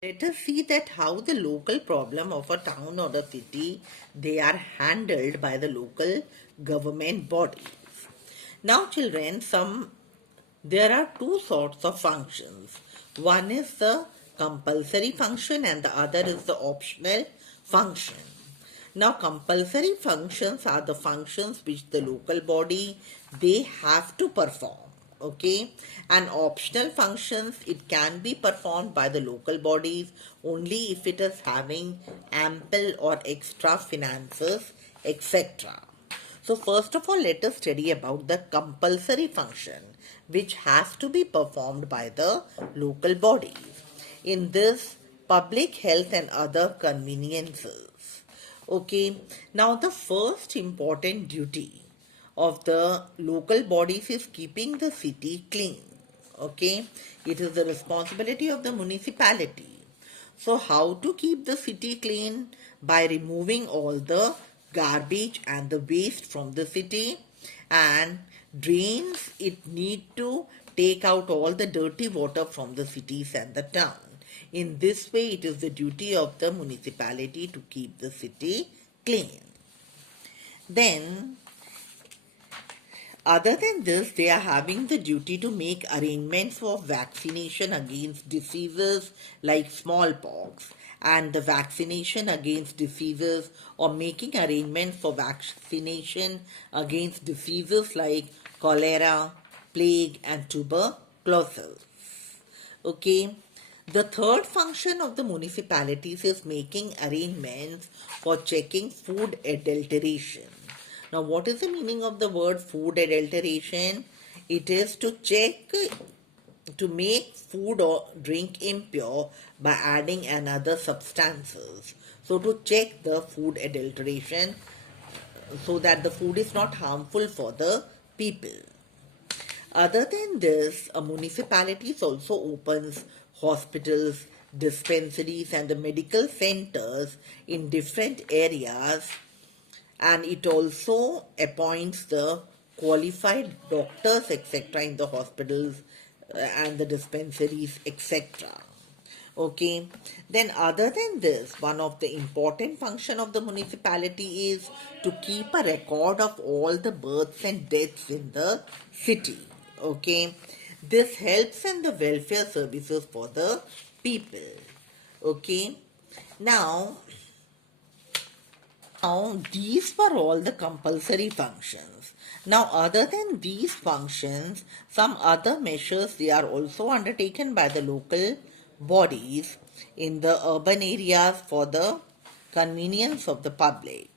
Let us see that how the local problem of a town or a city, they are handled by the local government bodies. Now children, there are two sorts of functions. One is the compulsory function and the other is the optional function. Now compulsory functions are the functions which the local body they have to perform. Okay, and optional functions it can be performed by the local bodies only if it is having ample or extra finances, etc. So first of all, let us study about the compulsory function which has to be performed by the local bodies. In this, public health and other conveniences. Okay, now the first important duty of the local bodies is keeping the city clean. Okay, it is the responsibility of the municipality. So how to keep the city clean? By removing all the garbage and the waste from the city, and drains it need to take out all the dirty water from the cities and the town. In this way it is the duty of the municipality to keep the city clean. Then other than this, they are having the duty to make arrangements for vaccination against diseases like smallpox and the vaccination against diseases, or making arrangements for vaccination against diseases like cholera, plague and tuberculosis. Okay. The third function of the municipalities is making arrangements for checking food adulteration. Now, what is the meaning of the word food adulteration? It is to check, to make food or drink impure by adding another substances. So, to check the food adulteration so that the food is not harmful for the people. Other than this, a municipality also opens hospitals, dispensaries and the medical centers in different areas, and it also appoints the qualified doctors etc. in the hospitals and the dispensaries etc. Okay, then other than this, one of the important function of the municipality is to keep a record of all the births and deaths in the city. Okay, this helps in the welfare services for the people. Okay, now these were all the compulsory functions. Now, other than these functions, some other measures they are also undertaken by the local bodies in the urban areas for the convenience of the public,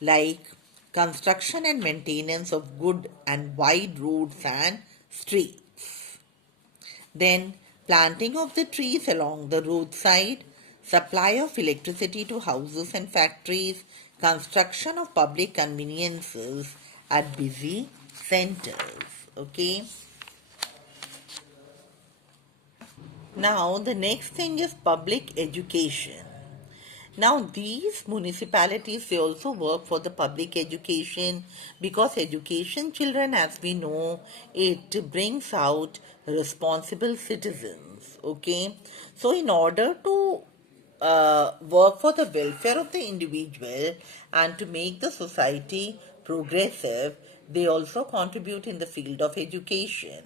like construction and maintenance of good and wide roads and streets. Then planting of the trees along the roadside, supply of electricity to houses and factories, construction of public conveniences at busy centers. Okay. Now the next thing is public education. Now these municipalities they also work for the public education, because education children, as we know, it brings out responsible citizens. Okay, so in order to work for the welfare of the individual and to make the society progressive, they also contribute in the field of education.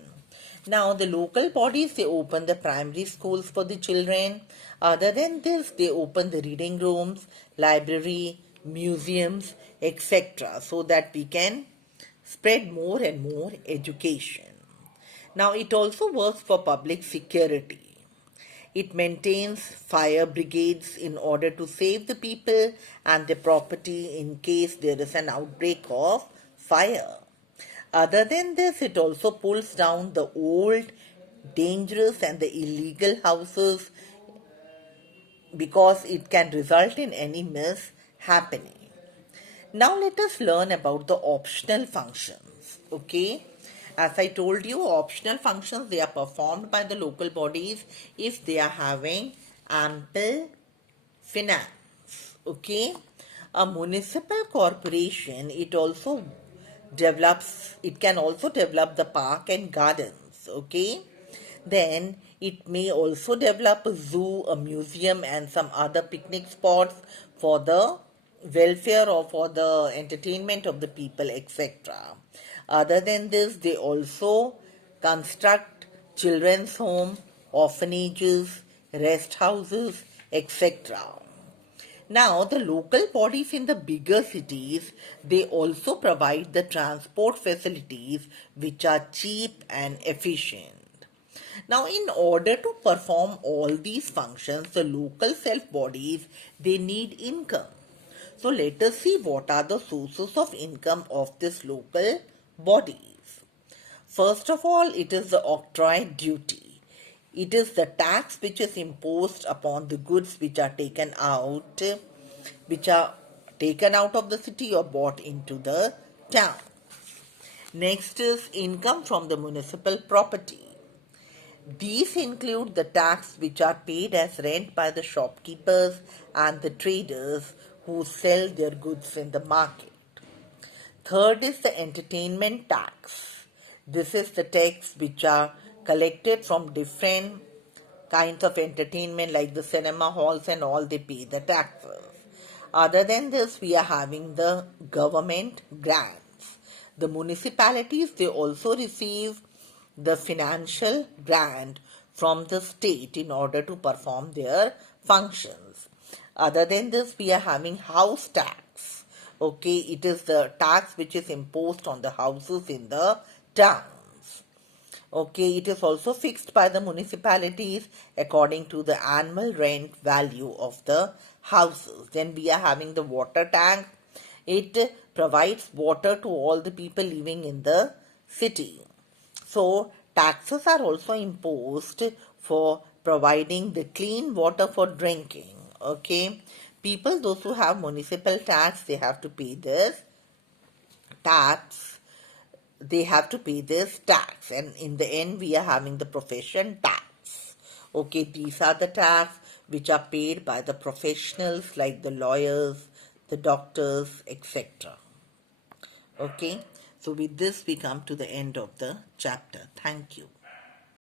Now, the local bodies, they open the primary schools for the children. Other than this, they open the reading rooms, library, museums, etc. so that we can spread more and more education. Now, it also works for public security. It maintains fire brigades in order to save the people and their property in case there is an outbreak of fire. Other than this, it also pulls down the old, dangerous and the illegal houses, because it can result in any mishappening. Now let us learn about the optional functions. Okay. As I told you, optional functions, they are performed by the local bodies if they are having ample finance. Okay. A municipal corporation, it can also develop the park and gardens. Okay. Then It may also develop a zoo, a museum, and some other picnic spots for the welfare or for the entertainment of the people, etc. Other than this, they also construct children's home, orphanages, rest houses, etc. Now, the local bodies in the bigger cities, they also provide the transport facilities which are cheap and efficient. Now, in order to perform all these functions, the local self bodies, they need income. So, let us see what are the sources of income of this local bodies. First of all, it is the octroi duty. It is the tax which is imposed upon the goods which are taken out of the city or bought into the town. Next is income from the municipal property. These include the tax which are paid as rent by the shopkeepers and the traders who sell their goods in the market. Third is the entertainment tax. This is the tax which are collected from different kinds of entertainment like the cinema halls and all, they pay the taxes. Other than this, we are having the government grants. The municipalities, they also receive the financial grant from the state in order to perform their functions. Other than this, we are having house tax. Okay, it is the tax which is imposed on the houses in the towns. Okay, it is also fixed by the municipalities according to the annual rent value of the houses. Then we are having the water tank. It provides water to all the people living in the city. So, taxes are also imposed for providing the clean water for drinking. Okay, people, those who have municipal tax, they have to pay this tax. They have to pay this tax, and in the end, we are having the profession tax. Okay, these are the tax which are paid by the professionals like the lawyers, the doctors, etc. Okay, so with this, we come to the end of the chapter. Thank you.